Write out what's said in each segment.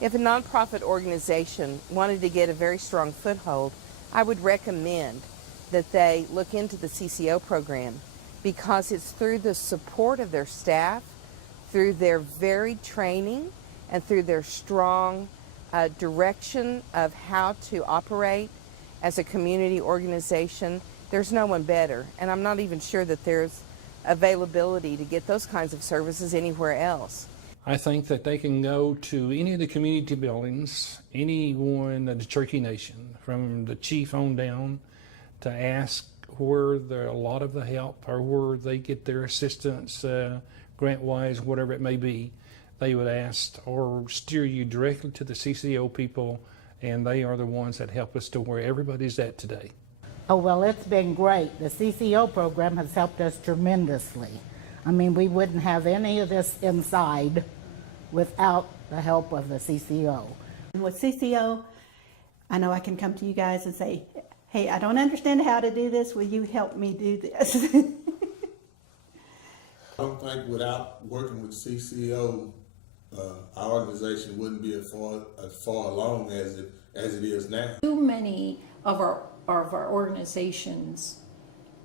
If a nonprofit organization wanted to get a very strong foothold, I would recommend that they look into the CCO program, because it's through the support of their staff, through their varied training, and through their strong direction of how to operate as a community organization. There's no one better, and I'm not even sure that there's availability to get those kinds of services anywhere else. I think that they can go to any of the community buildings, anyone of the Cherokee Nation, from the chief on down, to ask where a lot of the help or where they get their assistance, grant-wise, whatever it may be. They would ask or steer you directly to the CCO people, and they are the ones that help us to where everybody's at today. Oh, well, it's been great. The CCO program has helped us tremendously. I mean, we wouldn't have any of this inside without the help of the CCO. And with CCO, I know I can come to you guys and say, hey, I don't understand how to do this. Will you help me do this? I don't think without working with CCO, our organization wouldn't be as far along as it is now. Too many of our organizations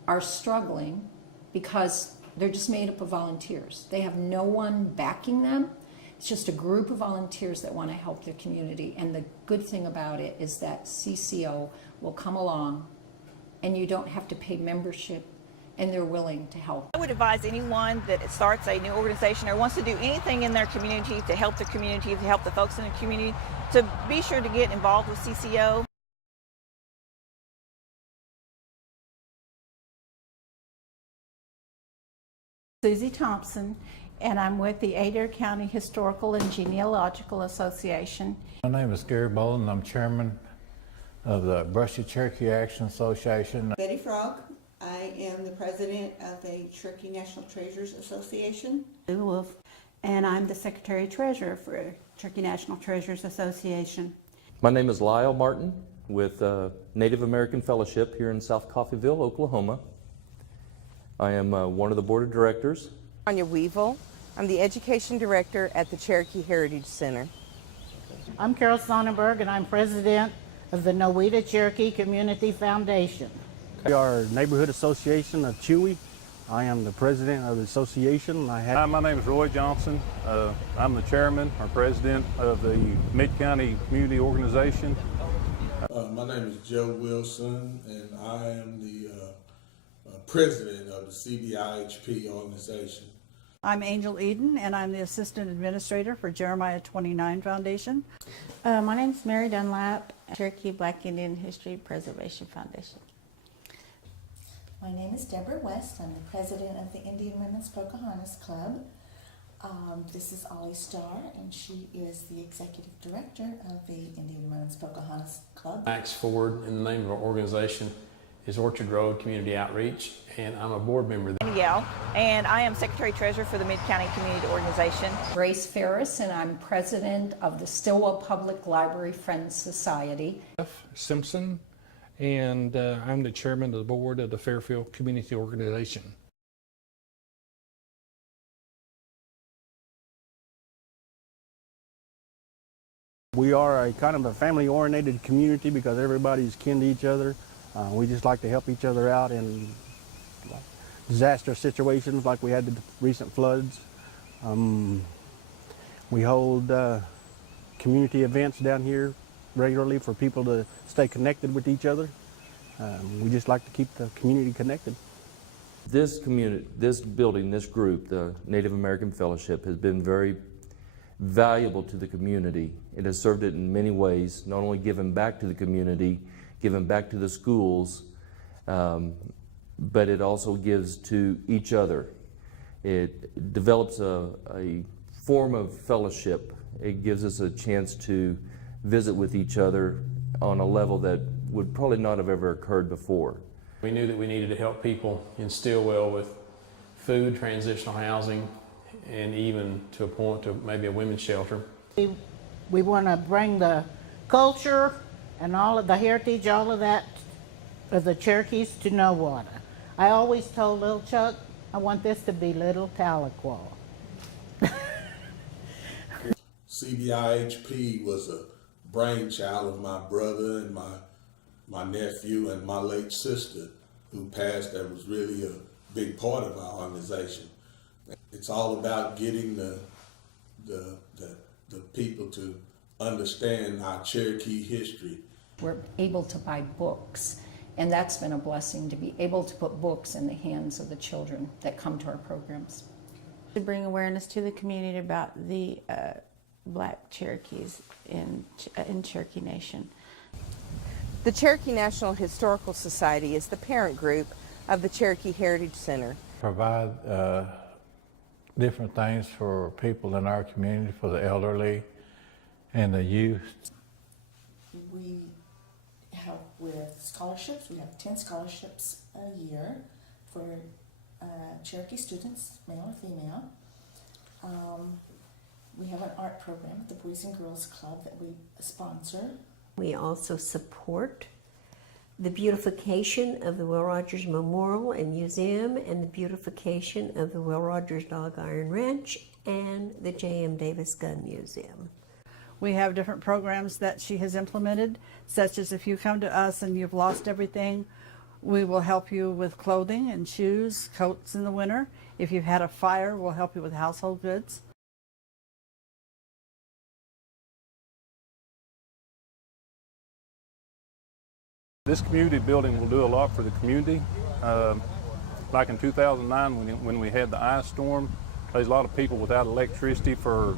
are struggling because they're just made up of volunteers. They have no one backing them. It's just a group of volunteers that want to help their community. And the good thing about it is that CCO will come along and you don't have to pay membership, and they're willing to help. I would advise anyone that starts a new organization or wants to do anything in their community to help the community, to help the folks in the community, to be sure to get involved with CCO. Susie Thompson, and I'm with the Adair County Historical and Genealogical Association. My name is Gary Bolden. I'm chairman of the Brushy Cherokee Action Association. Betty Frog. I am the president of the Cherokee National Treasures Association. Lou Wolf, and I'm the secretary treasurer for Cherokee National Treasures Association. My name is Lyle Martin with Native American Fellowship here in South Coffeyville, Oklahoma. I am one of the board of directors. Anya Weevil. I'm the education director at the Cherokee Heritage Center. I'm Carol Sonnenberg, and I'm president of the Nowita Cherokee Community Foundation. We are a neighborhood association of Chewy. I am the president of the association. Hi, my name is Roy Johnson. I'm the chairman or president of the Mid-County Community Organization. My name is Joe Wilson, and I am the president of the CBIHP organization. I'm Angel Eden, and I'm the assistant administrator for Jeremiah 29 Foundation. My name is Mary Dunlap, Cherokee Black Indian History Preservation Foundation. My name is Deborah West. I'm the president of the Indian Women's Pocahontas Club. This is Ollie Starr, and she is the executive director of the Indian Women's Pocahontas Club. Max Ford, and the name of our organization is Orchard Road Community Outreach, and I'm a board member there. Yeah, and I am secretary treasurer for the Mid-County Community Organization. Grace Ferris, and I'm president of the Stillwell Public Library Friends Society. Jeff Simpson, and I'm the chairman of the board of the Fairfield Community Organization. We are a kind of a family-oriented community because everybody's kin to each other. We just like to help each other out in disaster situations like we had the recent floods. We hold community events down here regularly for people to stay connected with each other. We just like to keep the community connected. This building, this group, the Native American Fellowship, has been very valuable to the community. It has served it in many ways, not only giving back to the community, giving back to the schools, but it also gives to each other. It develops a form of fellowship. It gives us a chance to visit with each other on a level that would probably not have ever occurred before. We knew that we needed to help people in Stillwell with food, transitional housing, and even to a point to maybe a women's shelter. We want to bring the culture and all of the heritage, all of that, of the Cherokees to Nowata. I always told little Chuck, I want this to be Little Tahlequah. CBIHP was a brainchild of my brother and my nephew and my late sister who passed. That was really a big part of our organization. It's all about getting the people to understand our Cherokee history. We're able to buy books, and that's been a blessing to be able to put books in the hands of the children that come to our programs. To bring awareness to the community about the Black Cherokees in Cherokee Nation. The Cherokee National Historical Society is the parent group of the Cherokee Heritage Center. Provide different things for people in our community, for the elderly and the youth. We help with scholarships. We have 10 scholarships a year for Cherokee students, male or female. We have an art program at the Boys and Girls Club that we sponsor. We also support the beautification of the Will Rogers Memorial and Museum and the beautification of the Will Rogers Dog Iron Ranch and the J.M. Davis Gun Museum. We have different programs that she has implemented, such as if you come to us and you've lost everything, we will help you with clothing and shoes, coats in the winter. If you've had a fire, we'll help you with household goods. This community building will do a lot for the community. Like in 2009 when we had the ice storm, there's a lot of people without electricity for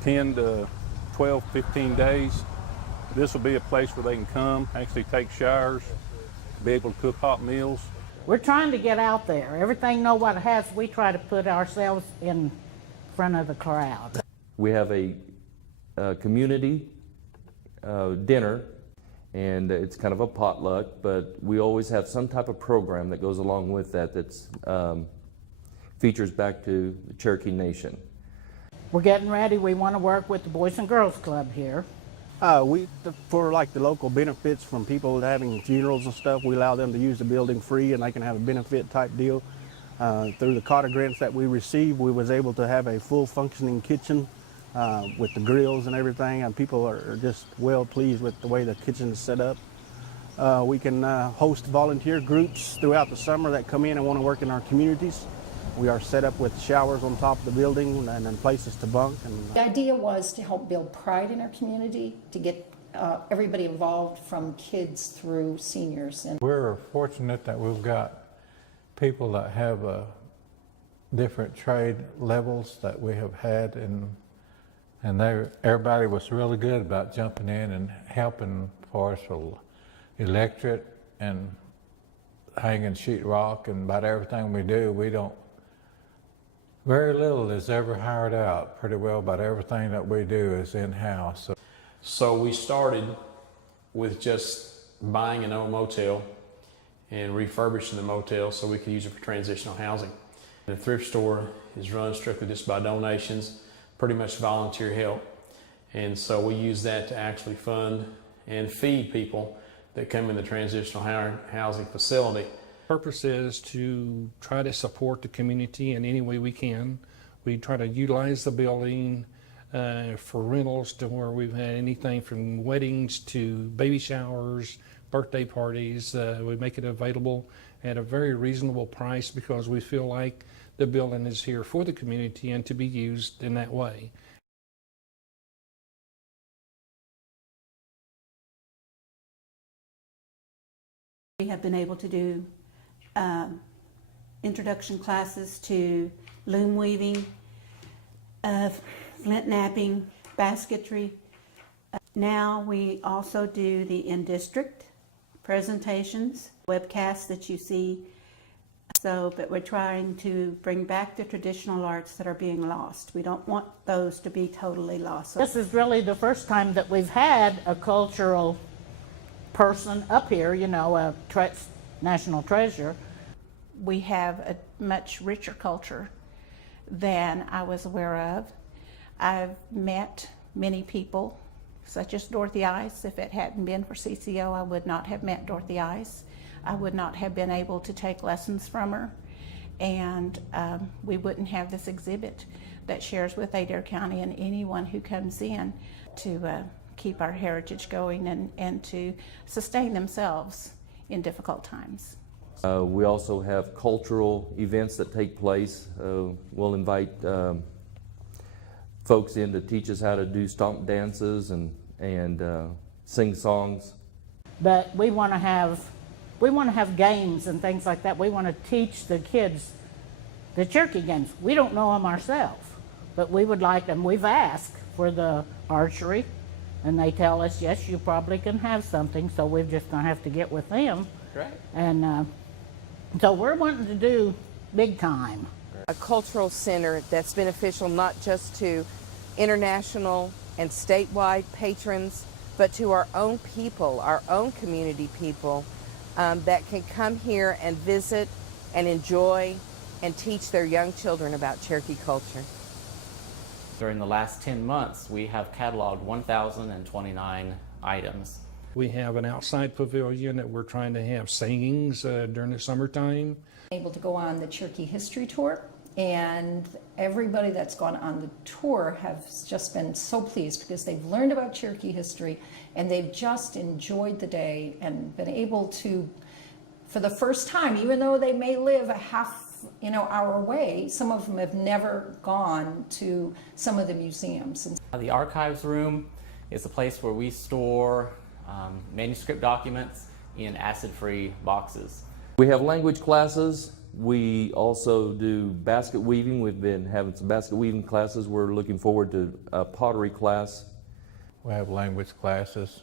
10 to 12, 15 days. This will be a place where they can come, actually take showers, be able to cook hot meals. We're trying to get out there. Everything Know What has, we try to put ourselves in front of the crowd. We have a community dinner, and it's kind of a potluck, but we always have some type of program that goes along with that that's features back to the Cherokee Nation. We're getting ready. We want to work with the Boys and Girls Club here. For like the local benefits from people having funerals and stuff, we allow them to use the building free and they can have a benefit type deal. Through the Cotter grants that we received, we was able to have a full functioning kitchen with the grills and everything, and people are just well pleased with the way the kitchen is set up. We can host volunteer groups throughout the summer that come in and want to work in our communities. We are set up with showers on top of the building and then places to bunk. The idea was to help build pride in our community, to get everybody involved from kids through seniors. And we're fortunate that we've got people that have different trade levels that we have had, and everybody was really good about jumping in and helping for us with electric and hanging sheetrock and about everything we do. Very little is ever hired out. Pretty well about everything that we do is in-house. So we started with just buying an old motel and refurbishing the motel so we could use it for transitional housing. The thrift store is run strictly just by donations, pretty much volunteer help. And so we use that to actually fund and feed people that come in the transitional housing facility. Purpose is to try to support the community in any way we can. We try to utilize the building for rentals to where we've had anything from weddings to baby showers, birthday parties. We make it available at a very reasonable price because we feel like the building is here for the community and to be used in that way. We have been able to do introduction classes to loom weaving, flint knapping, basketry. Now we also do the in-district presentations, webcasts that you see. But we're trying to bring back the traditional arts that are being lost. We don't want those to be totally lost. This is really the first time that we've had a cultural person up here, you know, a national treasure. We have a much richer culture than I was aware of. I've met many people, such as Dorothy Ice. If it hadn't been for CCO, I would not have met Dorothy Ice. I would not have been able to take lessons from her, and we wouldn't have this exhibit. that shares with Adair County and anyone who comes in to keep our heritage going and to sustain themselves in difficult times. We also have cultural events that take place. We'll invite folks in to teach us how to do stomp dances and sing songs. But we want to have games and things like that. We want to teach the kids the Cherokee games. We don't know them ourselves, but we would like them. We've asked for the archery, and they tell us, yes, you probably can have something, so we're just going to have to get with them. Great. And so we're wanting to do big time. A cultural center that's beneficial not just to international and statewide patrons, but to our own people, our own community people that can come here and visit and enjoy and teach their young children about Cherokee culture. During the last 10 months, we have cataloged 1,029 items. We have an outside pavilion that we're trying to have singings during the summertime. Able to go on the Cherokee History Tour, and everybody that's gone on the tour has just been so pleased because they've learned about Cherokee history and they've just enjoyed the day and been able to, for the first time, even though they may live a half hour away, some of them have never gone to some of the museums. The archives room is a place where we store manuscript documents in acid-free boxes. We have language classes. We also do basket weaving. We've been having some basket weaving classes. We're looking forward to a pottery class. We have language classes,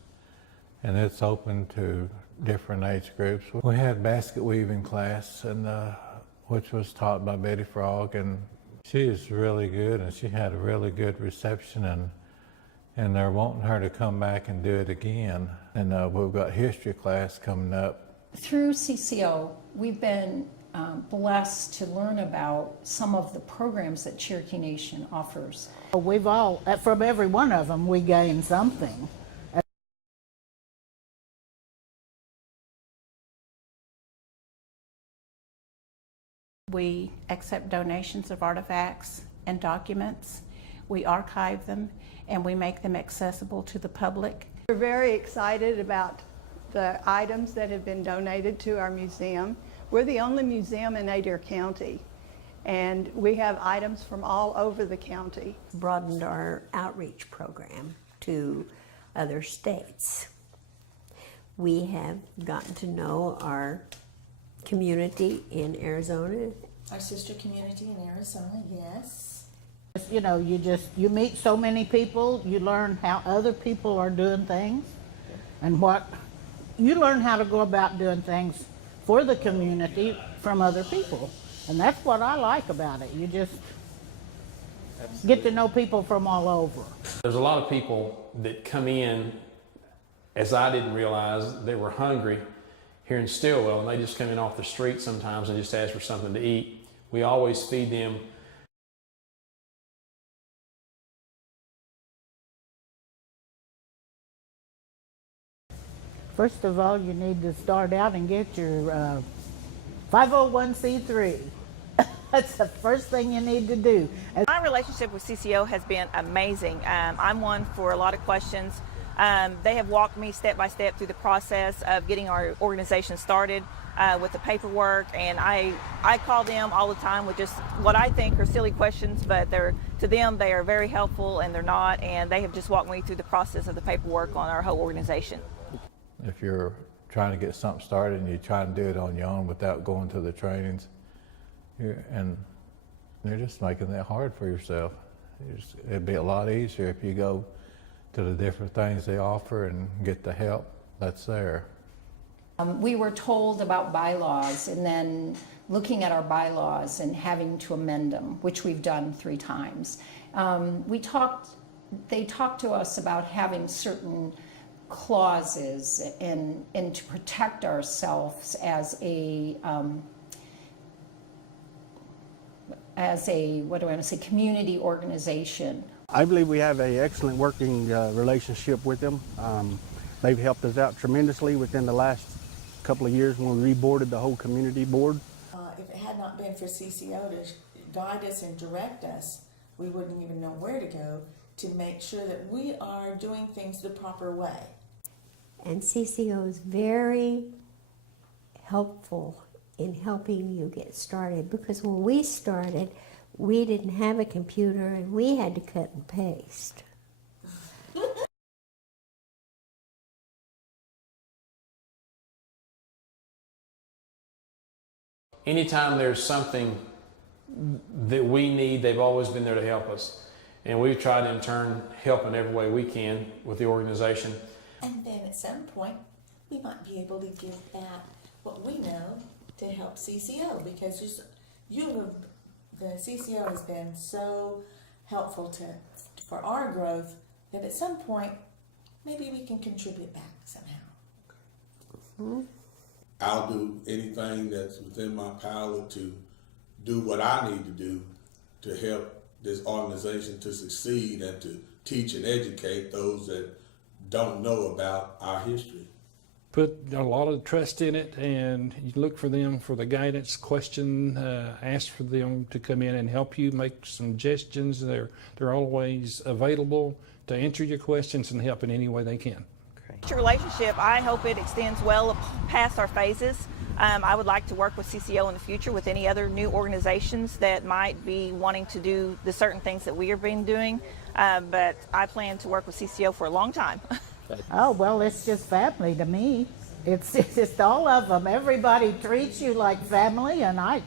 and it's open to different age groups. We had basket weaving class, and which was taught by Betty Frog, and she is really good, and she had a really good reception, and they're wanting her to come back and do it again. And we've got history class coming up. Through CCO, we've been blessed to learn about some of the programs that Cherokee Nation offers. We've all, from every one of them, we gain something. We accept donations of artifacts and documents. We archive them and we make them accessible to the public. We're very excited about the items that have been donated to our museum. We're the only museum in Adair County, and we have items from all over the county. Broadened our outreach program to other states. We have gotten to know our community in Arizona. Our sister community in Arizona, yes. You know, you meet so many people, you learn how other people are doing things, and you learn how to go about doing things for the community from other people. And that's what I like about it. You just get to know people from all over. There's a lot of people that come in, as I didn't realize, they were hungry here in Stillwell, and they just come in off the street sometimes and just ask for something to eat. We always feed them. First of all, you need to start out and get your 501c3. That's the first thing you need to do. My relationship with CCO has been amazing. I'm one for a lot of questions. They have walked me step by step through the process of getting our organization started with the paperwork, and I call them all the time with just what I think are silly questions, but to them they are very helpful, and they're not, and they have just walked me through the process of the paperwork on our whole organization. If you're trying to get something started and you try to do it on your own without going to the trainings, and you're just making that hard for yourself. It'd be a lot easier if you go to the different things they offer and get the help that's there. We were told about bylaws and then looking at our bylaws and having to amend them, which we've done 3 times. They talked to us about having certain clauses and to protect ourselves as a community organization. I believe we have an excellent working relationship with them. They've helped us out tremendously within the last couple of years when we reboarded the whole community board. If it had not been for CCO to guide us and direct us, we wouldn't even know where to go to make sure that we are doing things the proper way. And CCO is very helpful in helping you get started, because when we started, we didn't have a computer and we had to cut and paste. Anytime there's something that we need, they've always been there to help us. And we've tried to in turn help in every way we can with the organization. And then at some point, we might be able to give back what we know to help CCO, because the CCO has been so helpful for our growth that at some point, maybe we can contribute back somehow. Mm-hmm. I'll do anything that's within my power to do what I need to do to help this organization to succeed and to teach and educate those that don't know about our history. Put a lot of trust in it, and you look for them for the guidance, question, ask for them to come in and help you, make suggestions. They're always available to answer your questions and help in any way they can. Future relationship, I hope it extends well past our phases. I would like to work with CCO in the future with any other new organizations that might be wanting to do the certain things that we have been doing, but I plan to work with CCO for a long time. Oh, well, it's just family to me. It's just all of them. Everybody treats you like family, and I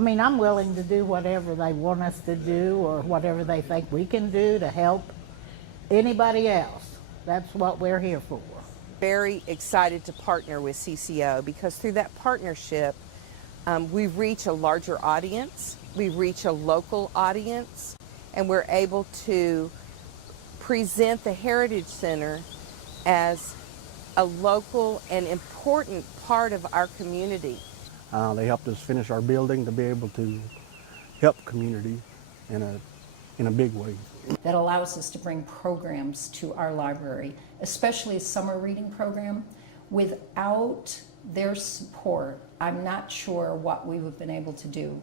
mean, I'm willing to do whatever they want us to do or whatever they think we can do to help anybody else. That's what we're here for. Very excited to partner with CCO, because through that partnership, we reach a larger audience, we reach a local audience, and we're able to present the Heritage Center as a local and important part of our community. They helped us finish our building to be able to help community in a big way. That allows us to bring programs to our library, especially a summer reading program. Without their support, I'm not sure what we would have been able to do.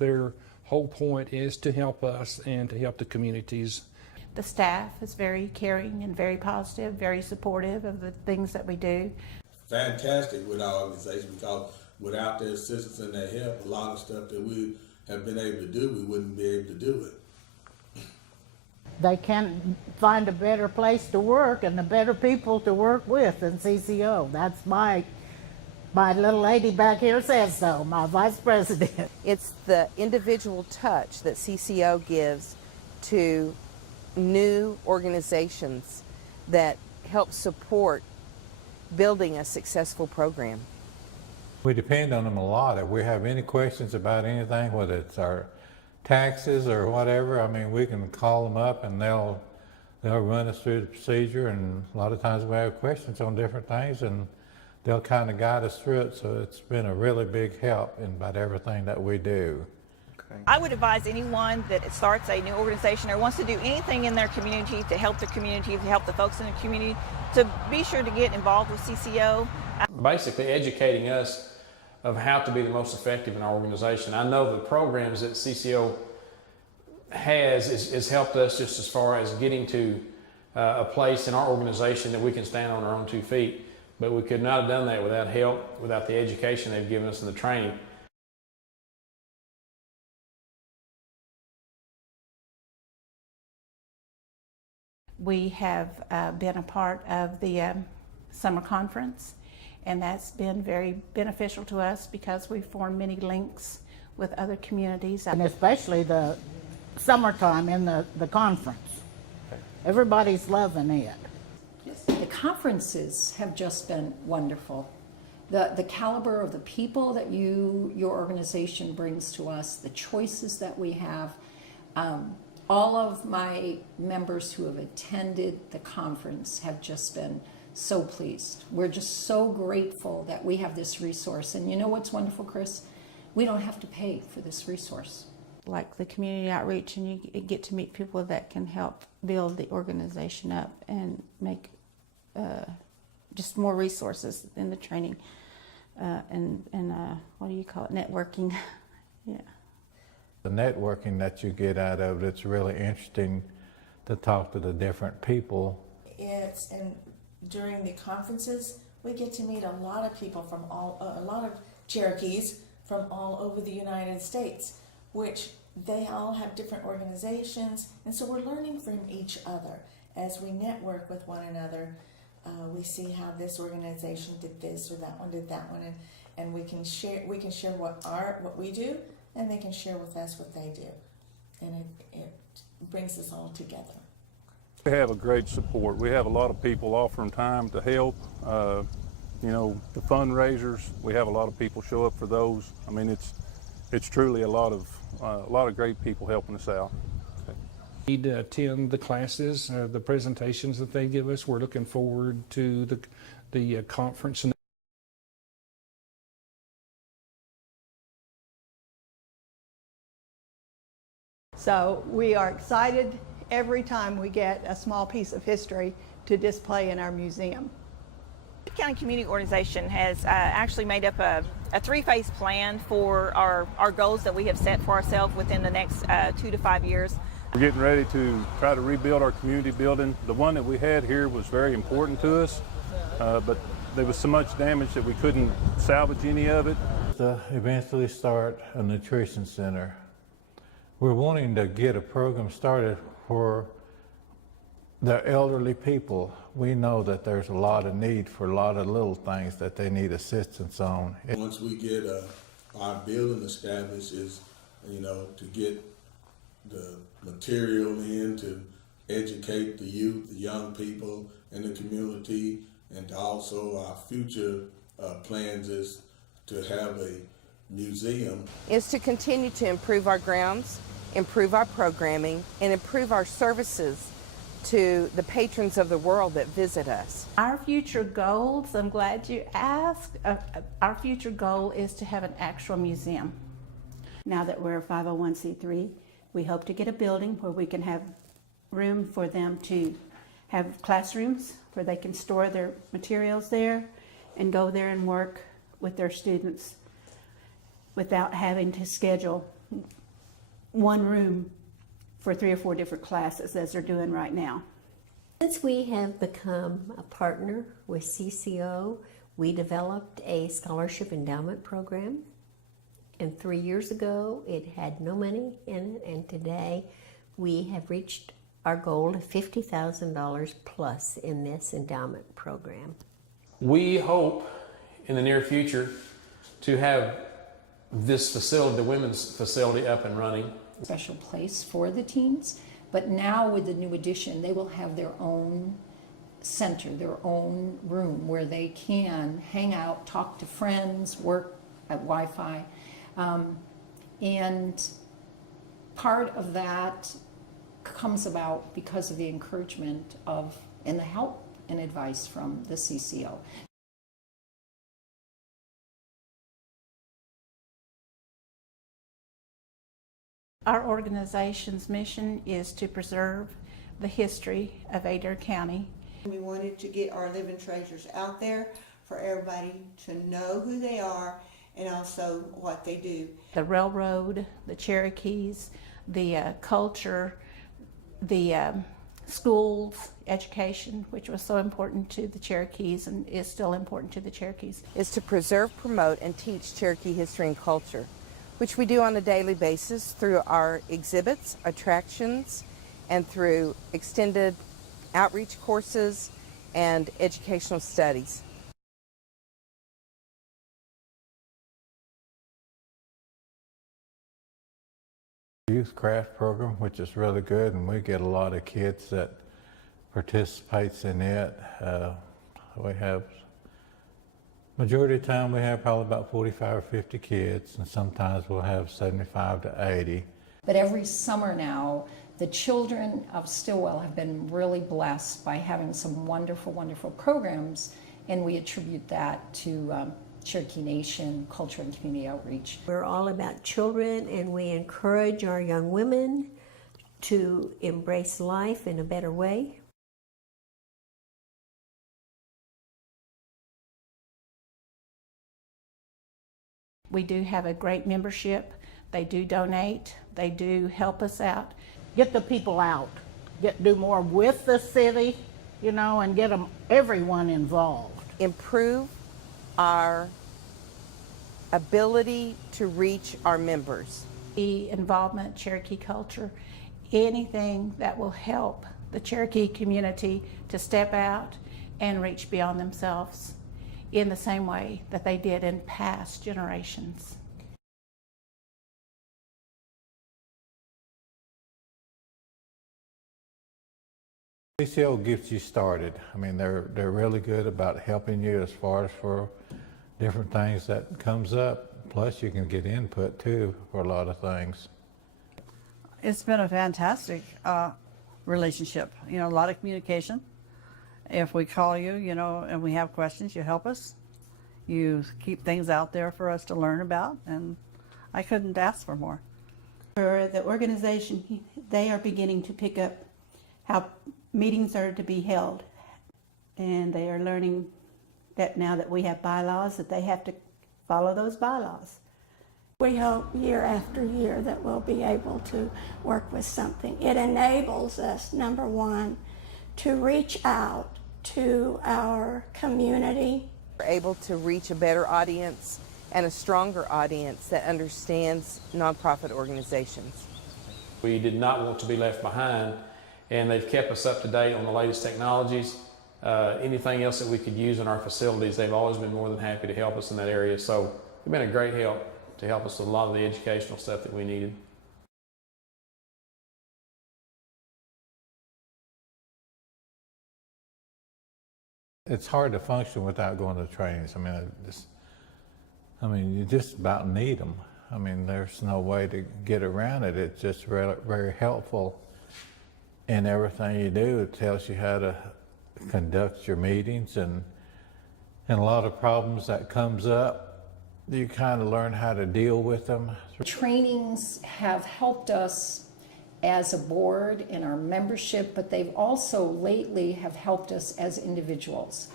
Their whole point is to help us and to help the communities. The staff is very caring and very positive, very supportive of the things that we do. Fantastic with our organization, because without their assistance and their help, a lot of stuff that we have been able to do, we wouldn't be able to do it. They can't find a better place to work and the better people to work with than CCO. That's my little lady back here says so, my vice president. It's the individual touch that CCO gives to new organizations that help support building a successful program. We depend on them a lot. If we have any questions about anything, whether it's our taxes or whatever, I mean, we can call them up and they'll run us through the procedure, and a lot of times we have questions on different things and they'll kind of guide us through it. So it's been a really big help in about everything that we do. I would advise anyone that starts a new organization or wants to do anything in their community to help the community, to help the folks in the community, to be sure to get involved with CCO. Basically educating us of how to be the most effective in our organization. I know the programs that CCO has helped us just as far as getting to a place in our organization that we can stand on our own 2 feet. But we could not have done that without help, without the education they've given us and the training. We have been a part of the summer conference, and that's been very beneficial to us because we've formed many links with other communities. And especially the summertime in the conference. Everybody's loving it. The conferences have just been wonderful. The caliber of the people that your organization brings to us, the choices that we have. All of my members who have attended the conference have just been so pleased. We're just so grateful that we have this resource. And you know what's wonderful, Chris? We don't have to pay for this resource. Like the community outreach, and you get to meet people that can help build the organization up and make just more resources in the training what do you call it, networking. Yeah. The networking that you get out of it's really interesting to talk to the different people. And during the conferences, we get to meet a lot of people from a lot of Cherokees from all over the United States, which they all have different organizations, and so we're learning from each other. As we network with one another, we see how this organization did this or that one did that one, and we can share what we do, and they can share with us what they do, and it brings us all together. We have a great support. We have a lot of people offering time to help. You know, the fundraisers, we have a lot of people show up for those. I mean, it's truly a lot of great people helping us out. Need to attend the classes, the presentations that they give us. We're looking forward to the conference. So we are excited every time we get a small piece of history to display in our museum. The County Community Organization has actually made up a three-phase plan for our goals that we have set for ourselves within the next 2 to 5 years. We're getting ready to try to rebuild our community building. The one that we had here was very important to us, but there was so much damage that we couldn't salvage any of it. To eventually start a nutrition center. We're wanting to get a program started for the elderly people. We know that there's a lot of need for a lot of little things that they need assistance on. Once we get our building established, is, you know, to get the material in to educate the youth, the young people in the community, and also our future plans is to have a museum. Is to continue to improve our grounds, improve our programming, and improve our services to the patrons of the world that visit us. Our future goals, I'm glad you asked, our future goal is to have an actual museum. Now that we're a 501c3, we hope to get a building where we can have room for them to have classrooms where they can store their materials there and go there and work with their students without having to schedule one room for 3 or 4 different classes as they're doing right now. Since we have become a partner with CCO, we developed a scholarship endowment program. And 3 years ago, it had no money in it, and today we have reached our goal of $50,000 plus in this endowment program. We hope in the near future to have this facility, the women's facility, up and running. Special place for the teens, but now with the new addition, they will have their own center, their own room where they can hang out, talk to friends, work at Wi-Fi. And part of that comes about because of the encouragement of and the help and advice from the CCO. Our organization's mission is to preserve the history of Adair County. We wanted to get our living treasures out there for everybody to know who they are and also what they do. The railroad, the Cherokees, the culture, the schools, education, which was so important to the Cherokees and is still important to the Cherokees. Is to preserve, promote, and teach Cherokee history and culture, which we do on a daily basis through our exhibits, attractions, and through extended outreach courses and educational studies. Youth craft program, which is really good, and we get a lot of kids that participates in it. We have, majority of the time we have probably about 45 or 50 kids, and sometimes we'll have 75 to 80. But every summer now, the children of Stillwell have been really blessed by having some wonderful, wonderful programs, and we attribute that to Cherokee Nation Culture and Community Outreach. We're all about children, and we encourage our young women to embrace life in a better way. We do have a great membership. They do donate. They do help us out. Get the people out. Do more with the city, you know, and get everyone involved. Improve our ability to reach our members. The involvement, Cherokee culture, anything that will help the Cherokee community to step out and reach beyond themselves in the same way that they did in past generations. CCO gets you started. I mean, they're really good about helping you as far as for different things that comes up. Plus, you can get input too for a lot of things. It's been a fantastic relationship. You know, a lot of communication. If we call you, you know, and we have questions, you help us. You keep things out there for us to learn about, and I couldn't ask for more. For the organization, they are beginning to pick up how meetings are to be held, and they are learning that now that we have bylaws, that they have to follow those bylaws. We hope year after year that we'll be able to work with something. It enables us, number one, to reach out to our community. We're able to reach a better audience and a stronger audience that understands nonprofit organizations. We did not want to be left behind, and they've kept us up to date on the latest technologies. Anything else that we could use in our facilities, they've always been more than happy to help us in that area. So they've been a great help to help us with a lot of the educational stuff that we needed. It's hard to function without going to trainings. I mean, you just about need them. I mean, there's no way to get around it. It's just very, very helpful in everything you do. It tells you how to conduct your meetings, and a lot of problems that comes up, you kind of learn how to deal with them. Trainings have helped us as a board in our membership, but they've also lately have helped us as individuals.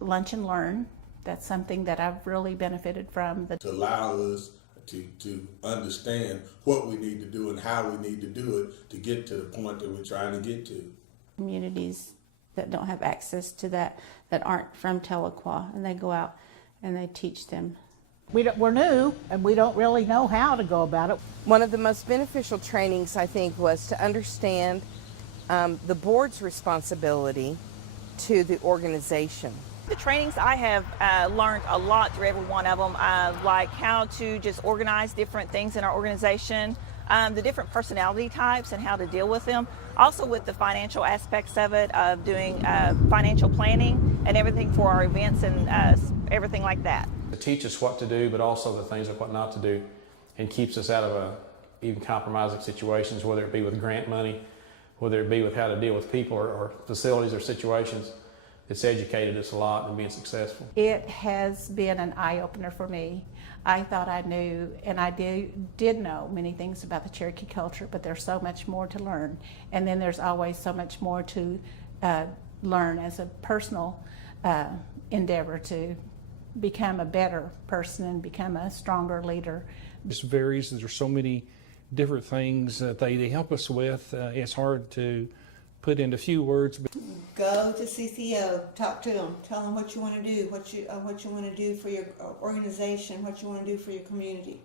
Lunch and learn, that's something that I've really benefited from. To allow us to understand what we need to do and how we need to do it to get to the point that we're trying to get to. Communities that don't have access to that aren't from Tahlequah, and they go out and they teach them. We're new, and we don't really know how to go about it. One of the most beneficial trainings, I think, was to understand the board's responsibility to the organization. The trainings I have learned a lot through every one of them, like how to just organize different things in our organization, the different personality types and how to deal with them. Also with the financial aspects of it, of doing financial planning and everything for our events and everything like that. To teach us what to do, but also the things of what not to do, and keeps us out of even compromising situations, whether it be with grant money, whether it be with how to deal with people or facilities or situations. It's educated us a lot in being successful. It has been an eye-opener for me. I thought I knew, and I did know many things about the Cherokee culture, but there's so much more to learn. And then there's always so much more to learn as a personal endeavor to become a better person and become a stronger leader. It just varies. There's so many different things that they help us with. It's hard to put into few words. Go to CCO, talk to them, tell them what you want to do, what you want to do for your organization, what you want to do for your community.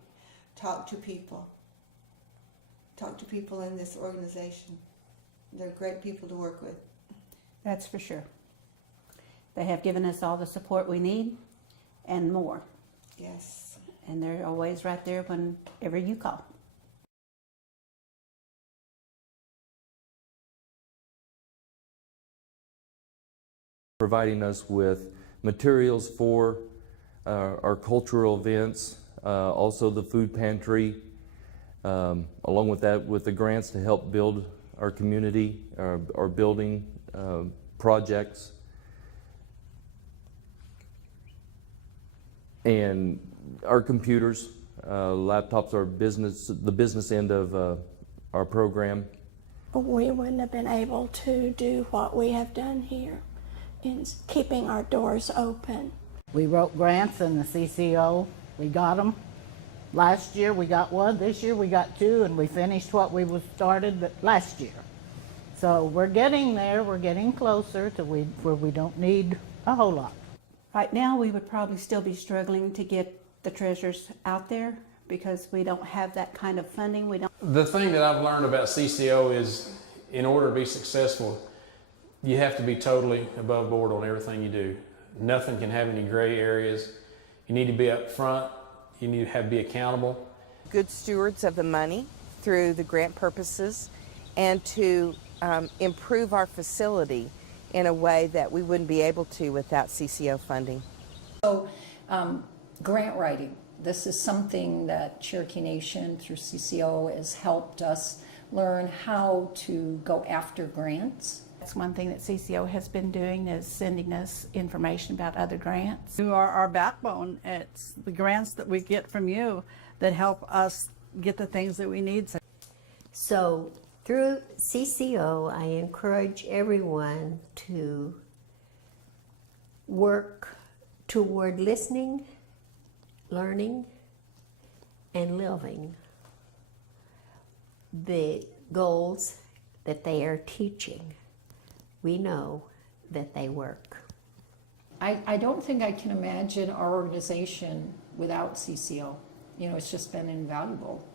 Talk to people. Talk to people in this organization. They're great people to work with. That's for sure. They have given us all the support we need and more. Yes. And they're always right there whenever you call. Providing us with materials for our cultural events, also the food pantry, along with that, with the grants to help build our community, our building projects. And our computers, laptops are the business end of our program. We wouldn't have been able to do what we have done here in keeping our doors open. We wrote grants in the CCO. We got them. Last year we got one, this year we got two, and we finished what we was started last year. So we're getting there, we're getting closer to where we don't need a whole lot. Right now, we would probably still be struggling to get the treasures out there because we don't have that kind of funding. The thing that I've learned about CCO is, in order to be successful, you have to be totally above board on everything you do. Nothing can have any gray areas. You need to be up front. You need to be accountable. Good stewards of the money through the grant purposes, and to improve our facility in a way that we wouldn't be able to without CCO funding. So, grant writing. This is something that Cherokee Nation through CCO has helped us learn how to go after grants. That's one thing that CCO has been doing, is sending us information about other grants. You are our backbone. It's the grants that we get from you that help us get the things that we need. So through CCO, I encourage everyone to work toward listening, learning, and living the goals that they are teaching. We know that they work. I don't think I can imagine our organization without CCO. You know, it's just been invaluable.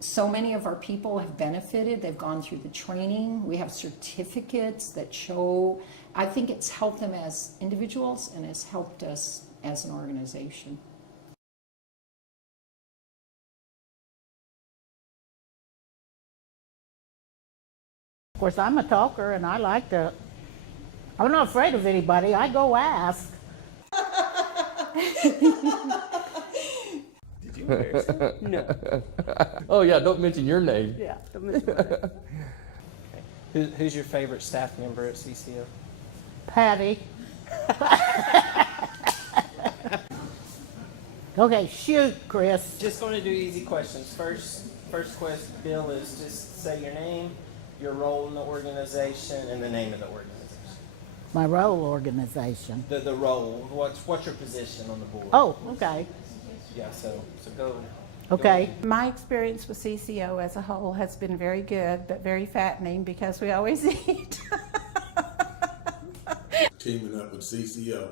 So many of our people have benefited. They've gone through the training. We have certificates that show. I think it's helped them as individuals and has helped us as an organization. Of course, I'm a talker and I'm not afraid of anybody. I go ask. Did you embarrass him? No. Oh yeah, don't mention your name. Yeah, don't mention my name. Okay. Who's your favorite staff member at CCO? Patty. Okay, shoot, Chris. Just going to do easy questions. First question, Bill, is just say your name, your role in the organization, and the name of the organization. My role organization. The role. What's your position on the board? Oh, okay. Yeah, so go. Okay. My experience with CCO as a whole has been very good, but very fattening because we always eat. Teaming up with CCO.